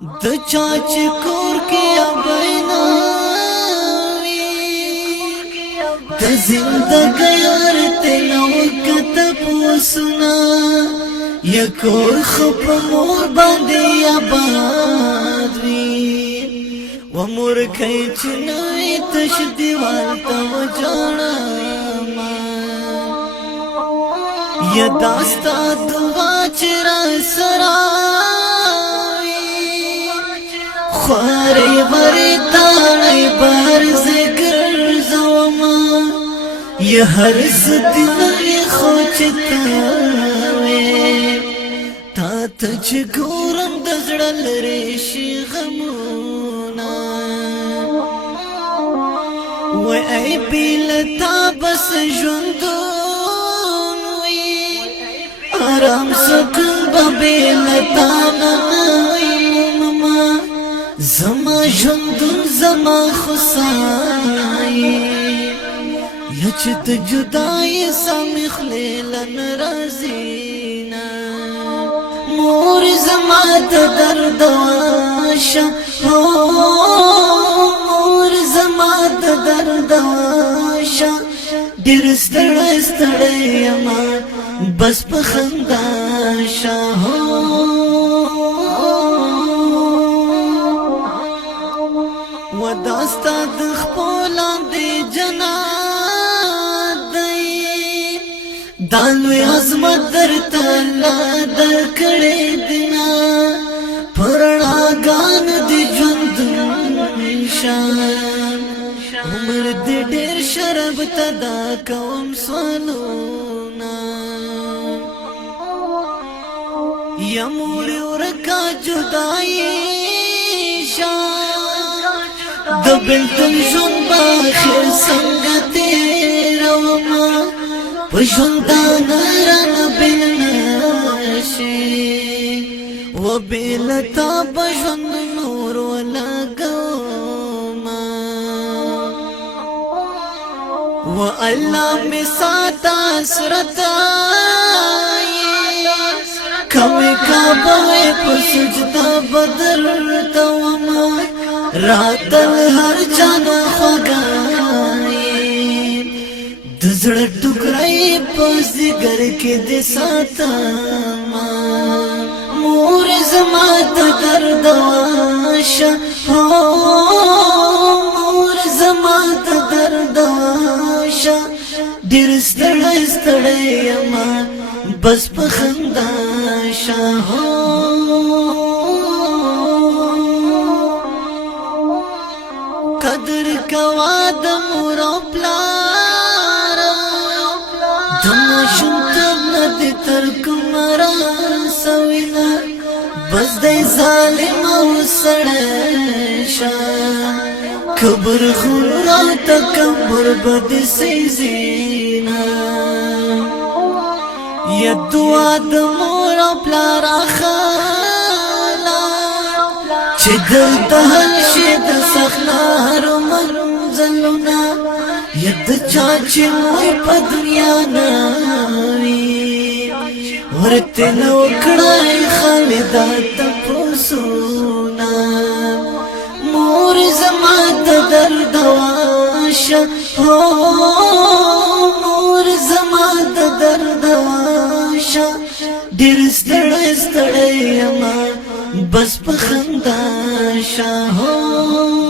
د چاچ کور کې ابینا د زندګۍ ورته نو کته پوسنا یکور خپ مور باندې آباد وی و مور کای چنوي تش دیوال ته وجانا یا داستا دوا چر سرا خواري وري تاړي بهر ذکر زوما یا هر ستنه خوچتا وي تا ته چې ګورم د زړه لري شي غمونه و ای بیل تا بس ژوندون وي آرام سکون به بیل تا نه زما ژوندون زما خسای یا چې ته جدای سامي خلیلن رازینا مور زما ته درد واشه مور زما ته درد واشه ډېر ستړی ستړی یما بس په خندا شه وداستا د خپلان دی جنات دی دالوی عظمت درته الله درکړې دینا پرړاګان دی ژوند نشان عمر دې ډېر شرب تدا کوم سولونا یا مور ورکا جدائی د بلتن ژوند باخر څنګه تیروما په ژوندان رانه بل نشي و بلتا په ژوند نور ولګوما و الله می ساته حسرت کمه کعبه په سجده بدر توما راتل هر جانا خوگائی دزڑ ٹکرائی پاس دیگر کے دے ساتاما مور زمات درد واشا مور زمات درد واشا دیر ستڑا ستڑا یما بس پخندا شاہو قدر کوا د مور او پلار د ماشومتوب نه دې تر کومه سوینا بس د ظالم او سړی شه کبر غرور او تکبر به دې سیزینا یا دعا د مور او پلار چې دلته حل شي د سخلارو منزلونه ید چا چې موی په دنیا نه وي ورته نو کړای خالدا تپوسونه مور زما د درد واشه مور زما د درد واشه ډېر ستړی ستړی یما بس پخندا شاہو